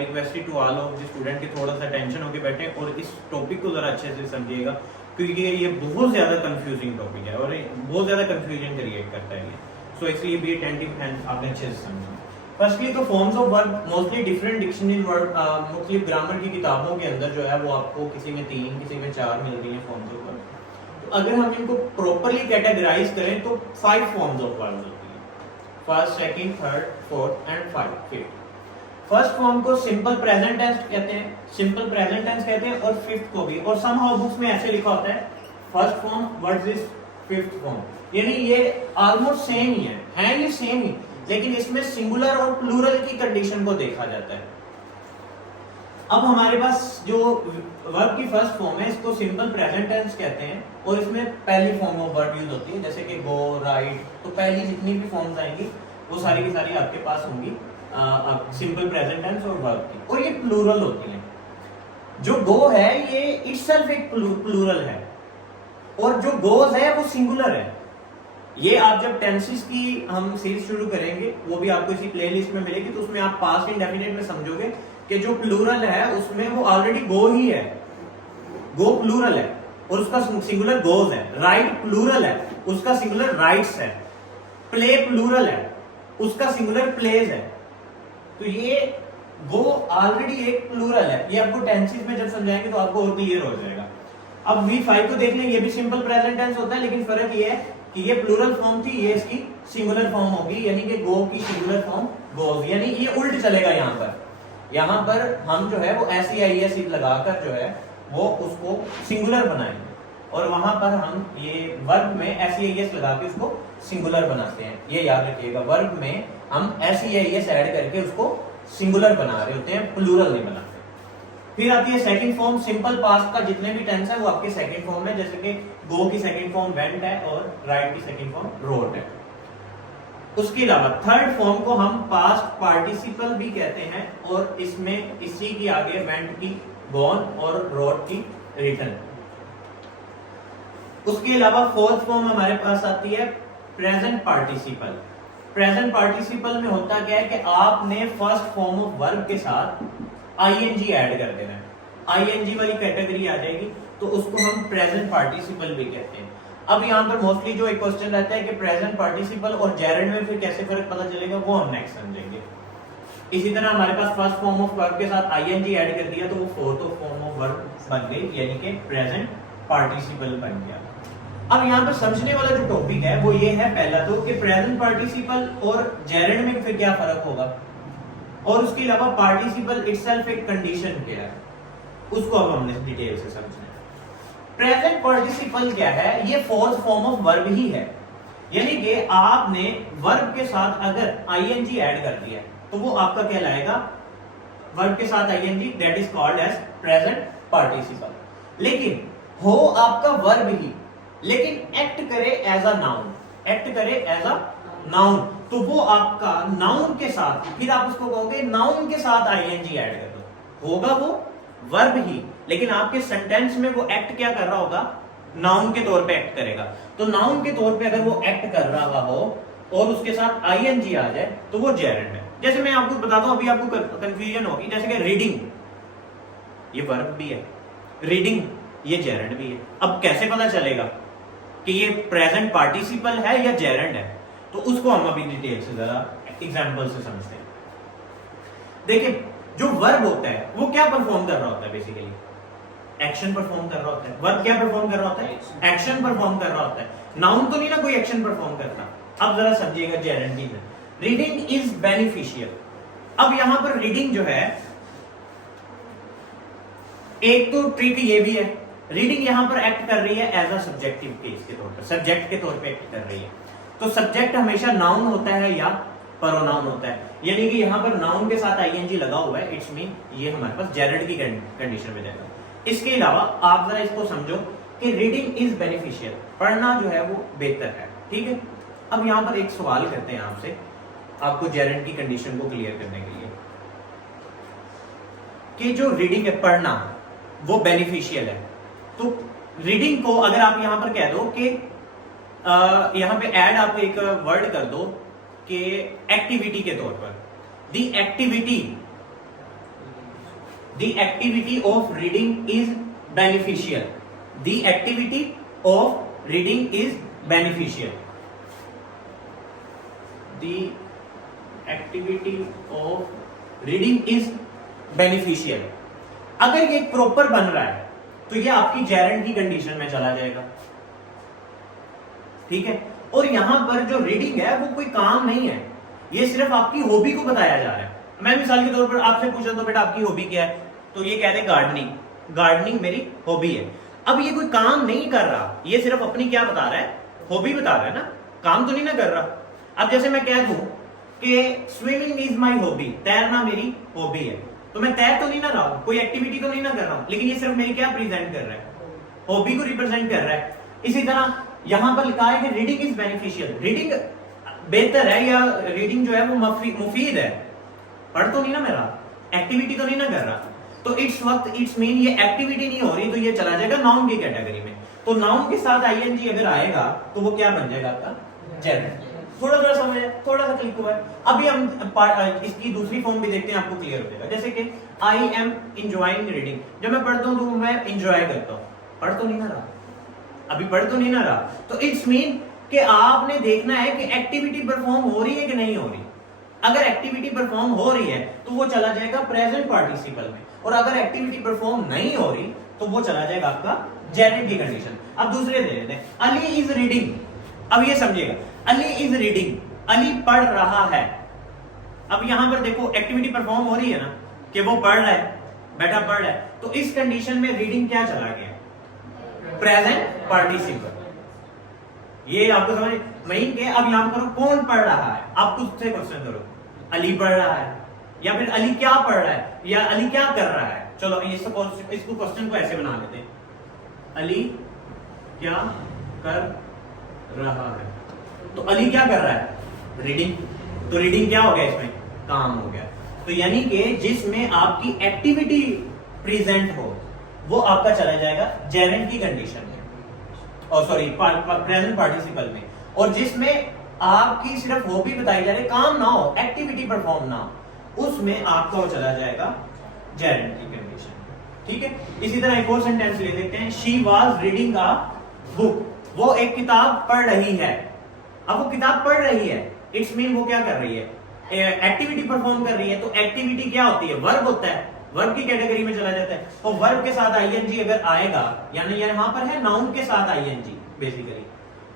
Request to all of the student कि थोड़ा सा टेंशन होकर बैठे और इस टॉपिक को ज़रा अच्छे से समझिएगा, क्योंकि ये बहुत ज़्यादा कंफ्यूजिंग टॉपिक है और बहुत ज़्यादा कंफ्यूजन क्रिएट करता है ये। सो इसलिए बी अटेंटिव एंड आपने अच्छे से समझना। फर्स्टली तो forms of verb mostly different dictionary word मुख्तलिफ ग्रामर की किताबों के अंदर जो है वो आपको किसी में 3 किसी में 4 मिल रही है फॉर्म्स ऑफ वर्ब। तो अगर हम इनको प्रॉपर्ली कैटेगराइज करें तो 5 फॉर्म्स ऑफ वर्ब होती है, first, second, third, fourth and fifth. First form को सिंपल प्रेजेंट टेंस कहते हैं, सिंपल प्रेजेंट टेंस कहते हैं, और फिफ्थ को भी, और समहाउ बुक्स में ऐसे लिखा होता है first form versus fifth form, यानी ये ऑलमोस्ट सेम ही है ये सेम ही, लेकिन इसमें सिंगुलर और प्लूरल की कंडीशन को देखा जाता है। अब हमारे पास जो वर्ब की फर्स्ट फॉर्म है इसको सिंपल प्रेजेंट टेंस कहते हैं, और इसमें पहली फॉर्म ऑफ वर्ब यूज होती है, जैसे कि गो, राइट। तो पहली जितनी भी फॉर्म्स आएंगी वो सारी की सारी आपके पास होंगी सिंपल प्रेजेंट टेंस और वर्ब की, और ये प्लूरल होती हैं। जो गो है ये इटसेल्फ एक प्लूरल है, और जो गोज है वो सिंगुलर है। ये आप जब टेंसेस की हम सीरीज शुरू करेंगे वो भी आपको इसी प्लेलिस्ट में मिलेगी, तो उसमें आप पास्ट इंडेफिनिट में समझोगे कि जो प्लूरल है उसमें वो ऑलरेडी गो ही है, गो प्लूरल है और उसका सिंगुलर गोज है। राइट प्लूरल है, उसका सिंगुलर राइट्स है। प्ले प्लूरल है, उसका सिंगुलर प्लेज है। तो ये गो ऑलरेडी एक प्लूरल है। ये आपको टेंसेस में जब समझाएंगे तो आपको और क्लियर हो जाएगा। अब V5 को देख लें, ये भी सिंपल प्रेजेंट टेंस होता है, लेकिन फर्क ये है कि ये प्लूरल फॉर्म थी, ये इसकी सिंगुलर फॉर्म होगी, यानी कि गो की सिंगुलर फॉर्म गोज, यानी ये उल्ट चलेगा। यहाँ पर हम जो है वो SEIS लगाकर जो है वो उसको सिंगुलर बनाएंगे, और वहां पर हम ये वर्ब में SEIS लगा के उसको सिंगुलर बनाते हैं। ये याद रखिएगा, वर्ब में हम SEIS ऐड करके उसको सिंगुलर बना रहे होते हैं, प्लूरल नहीं बनाते। फिर आती है सेकंड फॉर्म, सिंपल पास्ट का जितने भी टेंस है वो आपके सेकंड फॉर्म है, जैसे कि गो की सेकंड फॉर्म वेंट है और राइट की सेकंड फॉर्म रोट है। उसके अलावा थर्ड फॉर्म को हम पास्ट पार्टिसिपल भी कहते हैं, और इसमें इसी की आगे वेंट की गॉन और रोट की रिटन। उसके अलावा फोर्थ फॉर्म हमारे पास आती है प्रेजेंट पार्टिसिपल। प्रेजेंट पार्टिसिपल में होता क्या है कि आपने फर्स्ट फॉर्म ऑफ वर्ब के साथ ING ऐड कर देना है, ING वाली कैटेगरी आ जाएगी, तो उसको हम प्रेजेंट पार्टिसिपल भी कहते हैं। अब यहाँ पर मोस्टली जो एक क्वेश्चन रहता है कि प्रेजेंट पार्टिसिपल और जेरेंड में फिर कैसे फर्क पता चलेगा, वो हम नेक्स्ट समझेंगे। इसी तरह हमारे पास फर्स्ट फॉर्म ऑफ वर्ब के साथ ING ऐड कर दिया तो वो फोर्थ फॉर्म ऑफ वर्ब बन गई, यानी कि प्रेजेंट पार्टिसिपल बन गया। अब यहाँ पर समझने वाला जो टॉपिक है वो ये है, पहला तो कि प्रेजेंट पार्टिसिपल और जेरेंड में फिर क्या फर्क होगा, और उसके अलावा पार्टिसिपल इटसेल्फ एक कंडीशन क्या है, उसको अब हमने डिटेल से समझना है। प्रेजेंट पार्टिसिपल क्या है, ये फोर्थ फॉर्म ऑफ वर्ब ही है, यानी कि आपने वर्ब के साथ अगर ING ऐड कर दिया तो वो आपका कहलाएगा वर्ब के साथ ING, that is called as present participle. लेकिन हो आपका वर्ब ही, लेकिन एक्ट करे एज अ नाउन, एक्ट करे एज अ नाउन, तो वो आपका नाउन के साथ, फिर आप उसको कहोगे नाउन के साथ ING ऐड कर दो, होगा वो वर्ब ही, लेकिन आपके सेंटेंस में वो एक्ट क्या कर रहा होगा, नाउन के तौर पे एक्ट करेगा। तो नाउन के तौर पे अगर वो एक्ट कर रहा हो और उसके साथ ING आ जाए तो वो जेरेंड है। जैसे मैं आपको बताता हूं, अभी आपको कंफ्यूजन होगी, जैसे कि रीडिंग ये वर्ब भी है, रीडिंग ये जेरेंड भी है। अब कैसे पता चलेगा कि ये प्रेजेंट पार्टिसिपल है या जेरेंड है, तो उसको हम अभी डिटेल से जरा एग्जांपल से समझते हैं। देखिए, जो वर्ब होता है वो क्या परफॉर्म कर रहा होता है, बेसिकली एक्शन परफॉर्म कर रहा होता है। वर्ब क्या परफॉर्म कर रहा होता है, एक्शन परफॉर्म कर रहा होता है। नाउन तो नहीं ना कोई एक्शन परफॉर्म करता। अब जरा समझिएगा जेरेंडी में, रीडिंग इज बेनिफिशियल। अब यहां पर रीडिंग जो है, एक तो ट्रिक ये भी है, रीडिंग यहां पर एक्ट कर रही है एज अ सब्जेक्टिव केस के तौर पर, सब्जेक्ट के तौर पे एक्ट कर रही है। तो सब्जेक्ट हमेशा नाउन होता है या प्रोनाउन होता है, यानी कि यहां पर नाउन के साथ ING लगा हुआ है, इट्स मीन ये हमारे पास जेरेंड की कंडीशन में जाएगा। इसके अलावा आप जरा इसको समझो कि रीडिंग इज बेनिफिशियल, पढ़ना जो है वो बेहतर है, ठीक है। अब यहां पर एक सवाल करते हैं आपसे, आपको जेरेंड की कंडीशन को क्लियर करने के लिए, कि जो रीडिंग है, पढ़ना, वो बेनिफिशियल है। तो रीडिंग को अगर आप यहां पर कह दो कि यहां पे ऐड आप एक वर्ड कर दो कि एक्टिविटी के तौर पर, the activity the activity of reading is beneficial, the activity of reading is beneficial, the activity of reading is beneficial. अगर ये प्रॉपर बन रहा है तो ये आपकी जेरेंट की कंडीशन में चला जाएगा, ठीक है। और यहां पर जो रीडिंग है वो कोई काम नहीं है, ये सिर्फ आपकी हॉबी को बताया जा रहा है। मैं मिसाल के तौर पर आपसे पूछा तो बेटा आपकी हॉबी क्या है, तो ये कहते हैं गार्डनिंग, गार्डनिंग मेरी हॉबी है। अब ये कोई काम नहीं कर रहा, ये सिर्फ अपनी क्या बता रहा है, हॉबी बता रहा है ना, काम तो नहीं ना कर रहा। अब जैसे मैं कह दूं कि स्विमिंग इज माई हॉबी, तैरना मेरी हॉबी है, तो मैं तैर तो नहीं ना रहा हूं, कोई एक्टिविटी तो नहीं ना कर रहा हूं, लेकिन ये सिर्फ मेरी क्या प्रेजेंट कर रहा है, हॉबी को रिप्रेजेंट कर रहा है। इसी तरह यहां पर लिखा है कि रीडिंग इज बेनिफिशियल, रीडिंग बेहतर है या रीडिंग जो है वो मुफीद है, पढ़ तो नहीं ना मेरा, एक्टिविटी तो नहीं ना कर रहा, तो इट्स वक्त इट्स मीन ये एक्टिविटी नहीं हो रही, तो ये चला जाएगा नाउन की कैटेगरी में। तो नाउन के साथ आईएनजी अगर आएगा तो वो क्या बन जाएगा आपका जेरेंट। थोड़ा थोड़ा समझ, थोड़ा सा क्लिक हुआ है। अभी हम इसकी दूसरी फॉर्म भी देखते हैं, आपको क्लियर हो जाएगा। जैसे कि आई एम इंजॉइंग रीडिंग, जब मैं पढ़ता हूं तो मैं इंजॉय करता हूं, पढ़ तो नहीं ना रहा, अभी पढ़ तो नहीं ना रहा, तो इट्स मीन कि आपने देखना है कि एक्टिविटी परफॉर्म हो रही है कि नहीं हो रही। अगर एक्टिविटी परफॉर्म हो रही है तो वो चला जाएगा प्रेजेंट पार्टिसिपल में, और अगर एक्टिविटी परफॉर्म नहीं हो रही तो वो चला जाएगा आपका जेरेंट की कंडीशन। अब दूसरे दे देते हैं, अली इज रीडिंग। अब ये समझिएगा, अली इज रीडिंग, अली पढ़ रहा है। अब यहां पर देखो एक्टिविटी परफॉर्म हो रही है ना, कि वो पढ़ रहा है, बेटा पढ़ रहा है, तो इस कंडीशन में रीडिंग क्या चला गया, प्रेजेंट पार्टिसिपल। ये आपको समझ नहीं के। अब यहां करो कौन पढ़ रहा है, आप खुद से क्वेश्चन करो, अली पढ़ रहा है, या फिर अली क्या पढ़ रहा है, या अली क्या कर रहा है। चलो इसको क्वेश्चन को ऐसे बना लेते हैं, अली क्या कर रहा है, तो अली क्या कर रहा है, रीडिंग। तो रीडिंग क्या हो गया, इसमें काम हो गया। तो यानी कि जिसमें आपकी एक्टिविटी प्रेजेंट हो वो आपका चला जाएगा जेरेंट की कंडीशन में, और सॉरी प्रेजेंट पार्टिसिपल में। और जिसमें आपकी सिर्फ हॉबी बताई जा रही, काम ना हो, एक्टिविटी परफॉर्म ना हो, उसमें आपका वो चला जाएगा जेरेंट की कंडीशन। ठीक है। इसी तरह एक और सेंटेंस ले देखते हैं, she was reading a book, वो एक किताब पढ़ रही है। अब वो किताब पढ़ रही है, इट्स मीन वो क्या कर रही है, एक्टिविटी परफॉर्म कर रही है। तो एक्टिविटी क्या होती है, वर्ब होता है, वर्ब की कैटेगरी में चला जाता है। तो वर्ब के साथ आईएनजी अगर आएगा, यानी यहां पर है नाउन के साथ आईएनजी बेसिकली,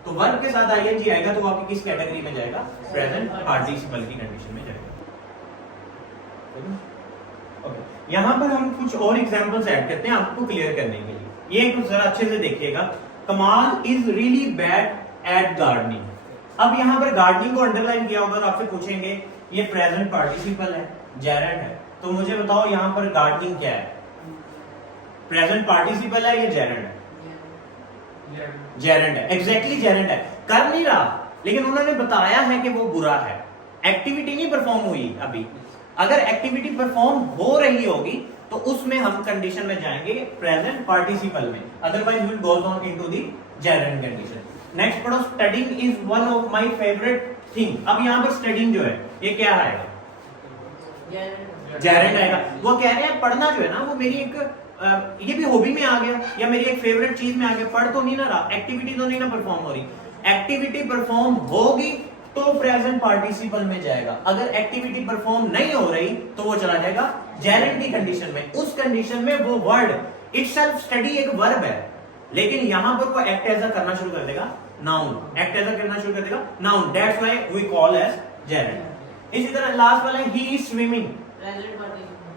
तो वर्ब के साथ आईएनजी आएगा तो वो आपकी किस कैटेगरी में जाएगा, प्रेजेंट पार्टिसिपल की कंडीशन में जाएगा। ओके, यहां पर हम कुछ और एग्जांपल्स ऐड करते हैं आपको क्लियर करने के लिए। ये कुछ जरा अच्छे से देखिएगा, कमाल is really bad at gardening. अब यहां पर गार्डनिंग को अंडरलाइन किया होगा, तो आपसे पूछेंगे ये प्रेजेंट पार्टिसिपल है, जेरेंट है, तो मुझे बताओ यहां पर गार्डनिंग क्या है, प्रेजेंट पार्टिसिपल है या जेरेंट है, जेरेंट है, एग्जैक्टली जेरेंट है। कर नहीं रहा, लेकिन उन्होंने बताया है कि वो बुरा है, एक्टिविटी नहीं परफॉर्म हुई अभी। अगर एक्टिविटी परफॉर्म हो रही होगी तो उसमें हम कंडीशन में जाएंगे प्रेजेंट पार्टिसिपल में, otherwise will goes on into the gerund condition. Next पढ़ो, studying is one of my favourite thing. अब यहां पर स्टडीइंग जो है ये क्या आएगा, जेरेंट आएगा। वो कह रहे हैं पढ़ना जो है ना वो मेरी एक ये भी हॉबी में आ गया या मेरी एक फेवरेट चीज में आ गया। पढ़ तो नहीं ना रहा, एक्टिविटी तो नहीं ना परफॉर्म हो रही। एक्टिविटी परफॉर्म होगी तो प्रेजेंट पार्टिसिपल में जाएगा, अगर एक्टिविटी परफॉर्म नहीं हो रही तो वो चला जाएगा जेरेंट की कंडीशन में। उस कंडीशन में वो वर्ड इटसेल्फ, स्टडी एक वर्ब है, लेकिन यहां पर वो एक्ट एज करना शुरू कर देगा नाउन, एक्ट एज करना शुरू कर देगा noun, that's why we call as gerund. इसी तरह लास्ट वाला है he is swimming,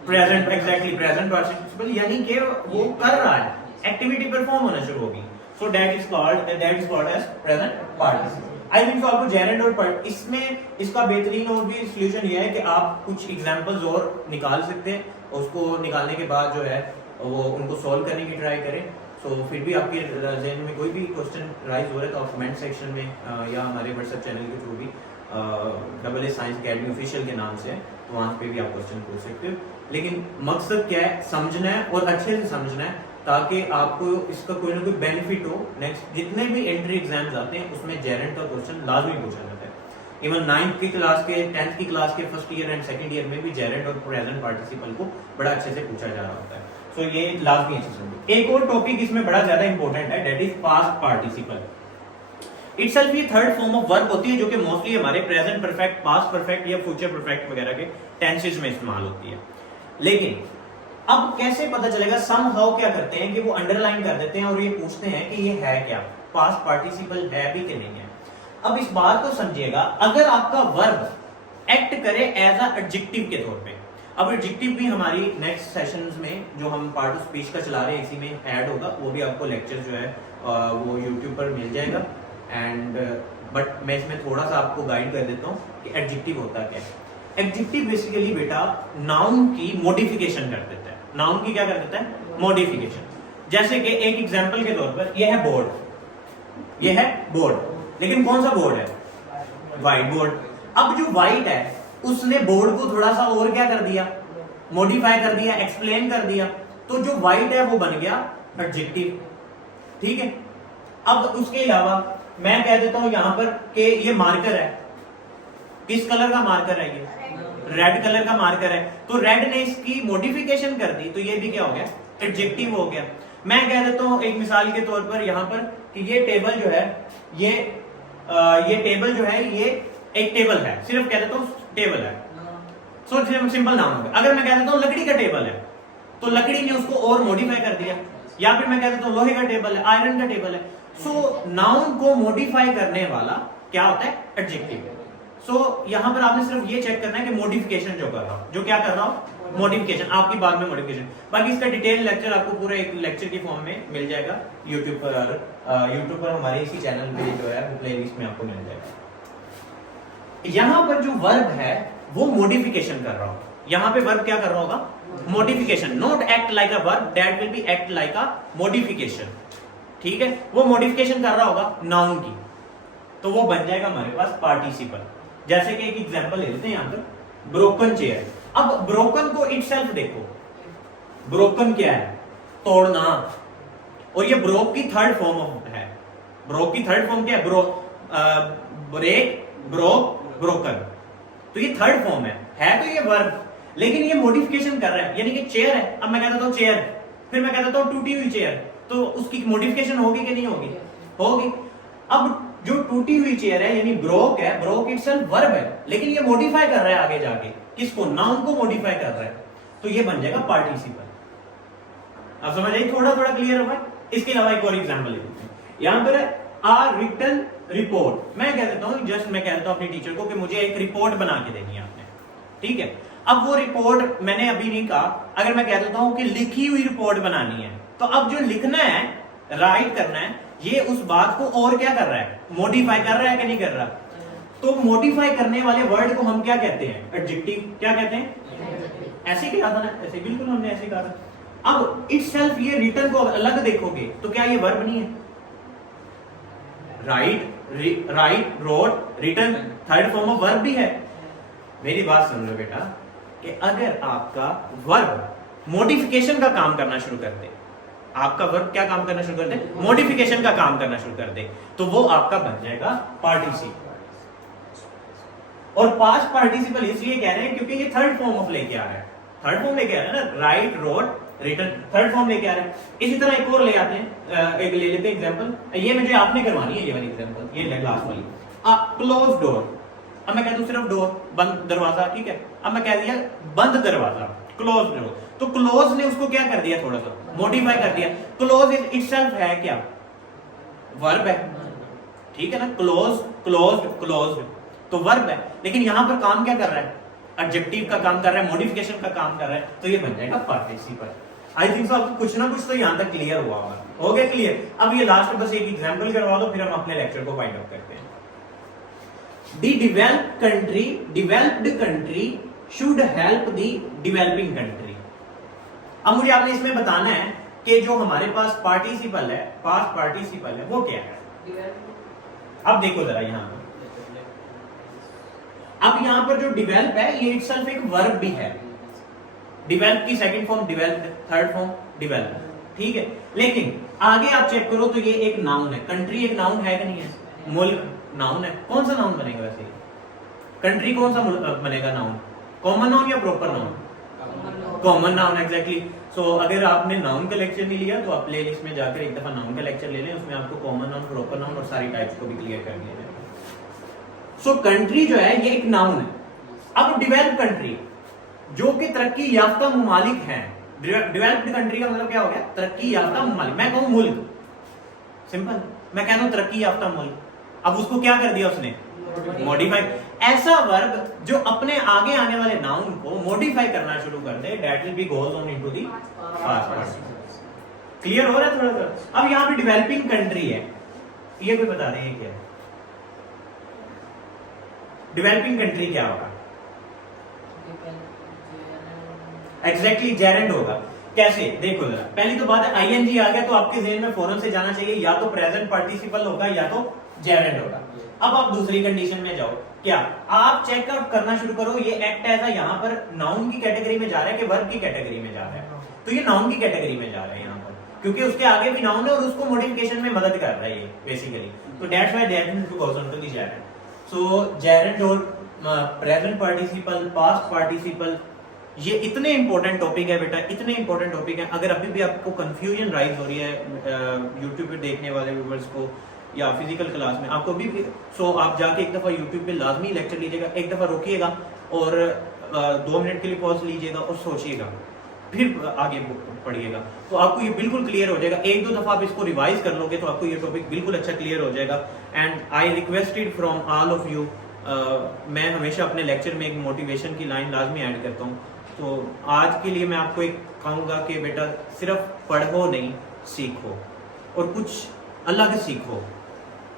present, exactly present participle, यानी कि वो कर रहा है, एक्टिविटी परफॉर्म होना शुरू होगी, so that is called as present participle. I think तो आपको जेरेंट और इसमें इसका बेहतरीन और भी सॉल्यूशन ये है कि आप कुछ एग्जांपल्स और निकाल सकते हैं, उसको निकालने के बाद जो है वो उनको सॉल्व करने की ट्राई करें। सो फिर भी आपके जहन में कोई भी क्वेश्चन राइज हो रहा है तो आप कमेंट सेक्शन में या हमारे व्हाट्सएप चैनल के थ्रू भी AA साइंस अकेडमी ऑफिशियल के नाम से, तो वहां पे भी आप क्वेश्चन पूछ सकते हो। लेकिन मकसद क्या है, समझना है और अच्छे से समझना है ताकि आपको इसका कोई ना कोई बेनिफिट हो। नेक्स्ट जितने भी एंट्री एग्जाम्स आते हैं उसमें जेरेंट का क्वेश्चन लाजमी पूछा जाता है। इवन 9th की क्लास के 10th की क्लास के first year and second year में भी जेरेंट और प्रेजेंट पार्टिसिपल को बड़ा अच्छे से पूछा जा रहा होता है। सो ये लाजमी चीज होगी। एक और टॉपिक इसमें बड़ा ज्यादा इंपॉर्टेंट है, that is past participle. Itself ये थर्ड फॉर्म ऑफ वर्ब होती है जो कि मोस्टली हमारे प्रेजेंट परफेक्ट, पास्ट परफेक्ट या फ्यूचर परफेक्ट वगैरह के टेंसेस में इस्तेमाल होती है। लेकिन अब कैसे पता चलेगा? समहाउ क्या करते हैं कि वो अंडरलाइन कर देते हैं और ये पूछते हैं कि ये है क्या, पास्ट पार्टिसिपल है भी कि नहीं है। अब इस बात को समझिएगा, अगर आपका वर्ब एक्ट करे एज अ एडजेक्टिव के तौर पे, अब एडजेक्टिव भी हमारी नेक्स्ट सेशंस में जो हम पार्ट ऑफ स्पीच का चला रहे हैं इसी में ऐड होगा, वो भी आपको लेक्चर जो है वो यूट्यूब पर मिल जाएगा। एंड बट मैं इसमें थोड़ा सा आपको गाइड कर देता हूँ कि एडजेक्टिव होता क्या है। एडजेक्टिव बेसिकली बेटा नाउन की मॉडिफिकेशन कर देता है। नाउन की क्या कर देता है? मॉडिफिकेशन। जैसे कि एक एग्जांपल के तौर पर यह है बोर्ड, यह है बोर्ड, लेकिन कौन सा बोर्ड है? White board. अब जो व्हाइट है उसने बोर्ड को थोड़ा सा और क्या कर दिया? मॉडिफाई कर दिया, एक्सप्लेन कर दिया, तो जो व्हाइट है वो बन गया एडजेक्टिव। ठीक है। अब उसके अलावा मैं कह देता हूं यहां पर कि ये मार्कर है, किस कलर का मार्कर है? ये रेड कलर का मार्कर है, तो रेड ने इसकी मॉडिफिकेशन कर दी, तो ये भी क्या हो गया? एडजेक्टिव हो गया। मैं कह देता हूं एक मिसाल के तौर पर यहां पर कि ये टेबल जो है, ये टेबल जो है ये एक टेबल है, सिर्फ कह देता हूं टेबल है। सो सिंपल नाम हो गया। अगर मैं कह देता हूं लकड़ी का टेबल है, तो लकड़ी ने उसको और मॉडिफाई कर दिया। या फिर मैं कह देता हूं लोहे का टेबल है, आयरन का टेबल है। सो नाउन को मॉडिफाई करने वाला क्या होता है? एडजेक्टिव। सो यहां पर आपने सिर्फ ये चेक करना है कि मॉडिफिकेशन जो कर रहा हूं, जो क्या कर रहा हूं? मॉडिफिकेशन। आपकी बात में मॉडिफिकेशन, बाकी इसका डिटेल लेक्चर आपको पूरे एक लेक्चर की फॉर्म में मिल जाएगा यूट्यूब पर हमारे इसी चैनल पे जो है वो प्लेलिस्ट में आपको मिल जाएगा। यहां पर जो वर्ब है वो मॉडिफिकेशन कर रहा होगा। यहां पे वर्ब क्या कर रहा होगा? Modification. Not act like a verb, that will B act like a modification. ठीक है, वो मॉडिफिकेशन कर रहा होगा नाउन की, तो वो बन जाएगा हमारे पास पार्टिसिपल। जैसे कि एक एग्जांपल ले लेते हैं यहां पर, ब्रोकन चेयर। अब ब्रोकन को इटसेल्फ देखो, ब्रोकन क्या है? तोड़ना। और ये ब्रोक की थर्ड फॉर्म है। ब्रोक की थर्ड फॉर्म क्या है? Break, broke, broken. तो ये थर्ड फॉर्म है तो ये वर्ब, लेकिन ये मॉडिफिकेशन कर रहा है। यानी कि चेयर है, अब मैं कहता हूं चेयर, फिर मैं कहता हूं टूटी हुई चेयर, तो उसकी मॉडिफिकेशन होगी कि नहीं होगी? होगी। अब जो टूटी हुई चेयर है यानी ब्रोक है, ब्रोक इटसेल्फ वर्ब है, लेकिन ये मॉडिफाई कर रहा है आगे जाके, किसको? नाउन को मॉडिफाई कर रहा है, तो ये बन जाएगा पार्टिसिपल। अब समझ आई? थोड़ा थोड़ा क्लियर होगा। इसके अलावा एक और एग्जांपल ले लेते हैं। यहां पर आ रिटन रिपोर्ट। मैं कह देता हूं, जस्ट मैं कह देता हूं अपने टीचर को कि मुझे एक रिपोर्ट बना के देनी है आपने। ठीक है। अब वो रिपोर्ट मैंने अभी नहीं कहा, अगर मैं कह देता हूं कि लिखी हुई रिपोर्ट बनानी है, तो अब जो लिखना है, राइट करना है, ये उस बात को और क्या कर रहा है? मॉडिफाई कर रहा है कि नहीं कर रहा? तो मॉडिफाई करने वाले वर्ड को हम क्या कहते हैं? एडजेक्टिव। क्या कहते हैं? ऐसे कहा था ना, ऐसे बिल्कुल हमने ऐसे कहा था। अब इटसेल्फ ये रिटन को अलग देखोगे तो क्या ये वर्ब नहीं है? Write, wrote, written third form of verb भी है। मेरी बात सुन लो बेटा, कि अगर आपका वर्ब मॉडिफिकेशन का काम करना शुरू कर दे, आपका वर्ब क्या काम करना शुरू कर दे? मॉडिफिकेशन का काम करना शुरू कर दे, तो वो आपका बन जाएगा पार्टिसिपल। और पास्ट पार्टिसिपल इसलिए कह रहे हैं क्योंकि ये थर्ड फॉर्म ऑफ लेके आ रहा है। थर्ड फॉर्म लेके आ रहा है ना, write, wrote, written, third form लेके आ रहा है। इसी तरह एक और ले आते हैं, एक ले लेते हैं एग्जांपल। ये मुझे आपने करवानी है, ये वाली एग्जांपल, ये क्लास वाली। Close door. अब मैं कहता हूं सिर्फ डोर, बंद दरवाजा। ठीक है। अब मैं कह दिया बंद दरवाजा, क्लोज डोर, तो क्लोज ने उसको क्या कर दिया? थोड़ा सा मॉडिफाई कर दिया। क्लोज इटसेल्फ है क्या? वर्ब है। ठीक है ना, क्लोज, क्लोज्ड, क्लोज्ड, तो वर्ब है, लेकिन यहां पर काम क्या कर रहा है? एडजेक्टिव का काम कर रहा है, मॉडिफिकेशन का काम कर रहा है, तो ये बन जाएगा पार्टिसिपल। आई थिंक सो आपको कुछ ना कुछ तो यहां तक क्लियर हुआ होगा। हो गया क्लियर? अब ये लास्ट में बस एक एग्जांपल करवा दो, फिर हम अपने लेक्चर को वाइंड अप करते हैं। The developed country should help the developing country। अब मुझे आपने इसमें बताना है कि जो हमारे पास पार्टिसिपल है, पास्ट पार्टिसिपल है, वो क्या है? अब देखो जरा यहां पर, अब यहां पर जो डिवेल्प है ये इटसेल्फ एक वर्ब भी है। डिवेल्प की second form develop, third form develop. ठीक है, लेकिन आगे आप चेक करो तो ये एक नाउन है। कंट्री एक नाउन है कि नहीं है? मुल्क नाउन है। कौन सा नाउन बनेगा वैसे? कंट्री कौन सा बनेगा नाउन, कॉमन नाउन या proper noun? Common noun, exactly. So अगर आपने नाउन का लेक्चर नहीं लिया तो आप प्लेलिस्ट में जाकर एक दफा नाउन का लेक्चर ले लें, उसमें आपको कॉमन नाउन, प्रॉपर नाउन और सारी टाइप्स को भी क्लियर कर दिया जाएगा। सो कंट्री जो है ये एक नाउन है। अब डेवलप्ड कंट्री जो कि तरक्की याफ्ता ममालिक हैं, डेवलप्ड कंट्री का मतलब क्या हो गया, तरक्की याफ्ता ममालिक। मैं कहूं मुल्क, सिंपल, मैं कहता हूं तरक्की याफ्ता मुल्क, अब उसको क्या कर दिया उसने, मॉडिफाई। ऐसा वर्ग जो अपने आगे आने वाले नाउन को मॉडिफाई करना शुरू कर दे, that will be goes on into the past participles. Clear हो रहा है थोड़ा सा? अब यहां पे डेवलपिंग कंट्री है, ये कोई बता दें क्या है डेवलपिंग कंट्री, क्या होगा? एग्जैक्टली जेरेंड होगा। कैसे, देखो जरा, पहली तो बात है आईएनजी आ गया तो आपके जहन में फौरन से जाना चाहिए या तो प्रेजेंट पार्टिसिपल होगा या तो जेरेंड होगा। अब आप दूसरी कंडीशन में जाओ, क्या आप चेकआउट करना शुरू करो ये एक्ट ऐसा यहाँ पर नाउन की कैटेगरी में जा रहा है कि वर्ब की कैटेगरी में जा रहा है? तो ये नाउन की कैटेगरी में जा रहा है यहाँ पर, क्योंकि उसके आगे भी नाउन है और उसको मॉडिफिकेशन में मदद कर रहा है ये बेसिकली। तो that's why gerund to goes on to the gerund. So gerund और प्रेजेंट पार्टिसिपल, पास्ट पार्टिसिपल, ये इतने इंपॉर्टेंट टॉपिक है बेटा, इतने इंपॉर्टेंट टॉपिक है। अगर अभी भी आपको कंफ्यूजन राइज हो रही है यूट्यूब पे देखने वाले व्यूअर्स को या फिजिकल क्लास में आपको भी, सो आप जाके एक दफा यूट्यूब पे लाजमी लेक्चर लीजिएगा, एक दफा रोकिएगा और 2 मिनट के लिए पॉज लीजिएगा और सोचिएगा, फिर आगे पढ़िएगा, तो आपको ये बिल्कुल क्लियर हो जाएगा। 1-2 दफा आप इसको रिवाइज कर लोगे तो आपको ये टॉपिक बिल्कुल अच्छा क्लियर हो जाएगा। And I requested from all of you, मैं हमेशा अपने लेक्चर में एक मोटिवेशन की लाइन लाजमी ऐड करता हूँ, तो आज के लिए मैं आपको एक कहूँगा कि बेटा सिर्फ पढ़ो नहीं, सीखो और कुछ अलग सीखो।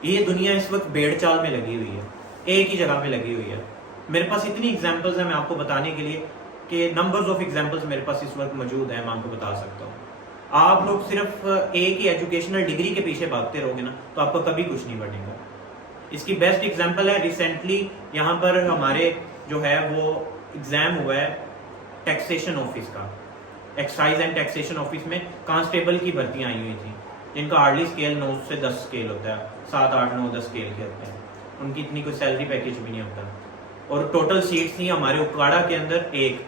ये दुनिया इस वक्त भेड़ चाल में लगी हुई है, एक ही जगह पे लगी हुई है। मेरे पास इतनी एग्जांपल्स हैं मैं आपको बताने के लिए कि नंबर्स ऑफ एग्जांपल्स मेरे पास इस वक्त मौजूद है, मैं आपको बता सकता हूँ। आप लोग सिर्फ एक ही एजुकेशनल डिग्री के पीछे भागते रहोगे ना तो आपको कभी कुछ नहीं बनेगा। इसकी बेस्ट एग्जांपल है, रिसेंटली यहाँ पर हमारे जो है वो एग्जाम हुआ है टैक्सेशन ऑफिस का, एक्साइज एंड टैक्सेशन ऑफिस में कांस्टेबल की भर्तियां आई हुई थी, जिनका हार्डली स्केल 9 से 10 स्केल होता है, 7, 8, 9, 10 स्केल के होते हैं। उनकी इतनी कोई सैलरी पैकेज भी नहीं होता। और टोटल सीट्स थी हमारे उकाड़ा के अंदर 1,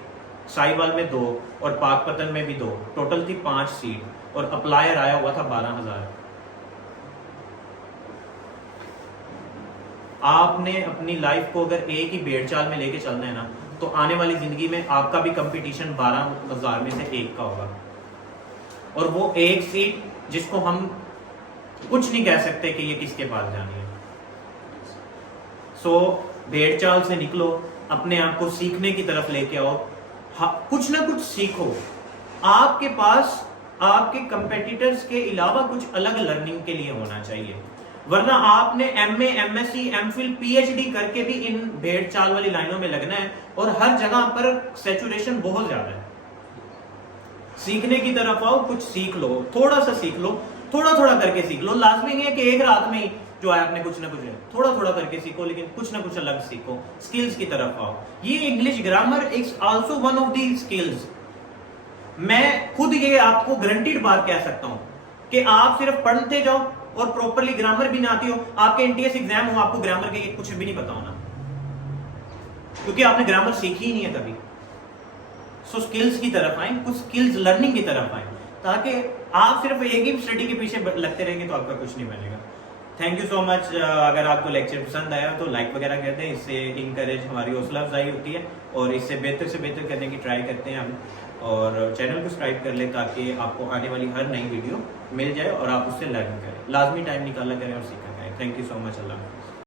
साहिवाल में 2 और पाकपतन में भी 2, टोटल थी 5 सीट और अप्लायर आया हुआ था 12,000। आपने अपनी लाइफ को अगर एक ही भेड़ चाल में लेके चलना है ना तो आने वाली जिंदगी में आपका भी कंपटीशन 12,000 में से 1 का होगा, और वो एक सीट जिसको हम कुछ नहीं कह सकते कि ये किसके पास जानी है। सो भेड़ चाल से निकलो, अपने आप को सीखने की तरफ लेके आओ, कुछ ना कुछ सीखो। आपके पास आपके कंपेटिटर्स के अलावा कुछ अलग लर्निंग के लिए होना चाहिए, वरना आपने एमए, एमएससी, एमफिल, पीएचडी करके भी इन भेड़ चाल वाली लाइनों में लगना है और हर जगह पर सैचुरेशन बहुत ज्यादा है। सीखने की तरफ आओ, कुछ सीख लो, थोड़ा सा सीख लो, थोड़ा थोड़ा करके सीख लो। लाजमी नहीं है कि एक रात में जो है आपने कुछ ना कुछ है, थोड़ा थोड़ा करके सीखो, लेकिन कुछ ना कुछ अलग सीखो, स्किल्स की तरफ आओ। ये English grammar is also one of the skills. मैं खुद ये आपको गारंटीड बात कह सकता हूं कि आप सिर्फ पढ़ते जाओ और प्रॉपरली ग्रामर भी ना आती हो, आपके एनटीएस एग्जाम हो, आपको ग्रामर के कुछ भी नहीं पता होना, क्योंकि आपने ग्रामर सीखी ही नहीं है कभी। सो स्किल्स की तरफ आए, कुछ स्किल्स लर्निंग की तरफ आए, ताकि आप सिर्फ एक ही स्टडी के पीछे लगते रहेंगे तो आपका कुछ नहीं बनेगा। Thank you so much. अगर आपको लेक्चर पसंद आया तो लाइक वगैरह कर दें, इससे इंकरेज हमारी हौसला अफजाई होती है और इससे बेहतर से बेहतर करने की ट्राई करते हैं हम। और चैनल को सब्सक्राइब कर लें ताकि आपको आने वाली हर नई वीडियो मिल जाए और आप उससे लर्न करें। लाजमी टाइम निकाला करें और सीखा करें। Thank you so much. Allah.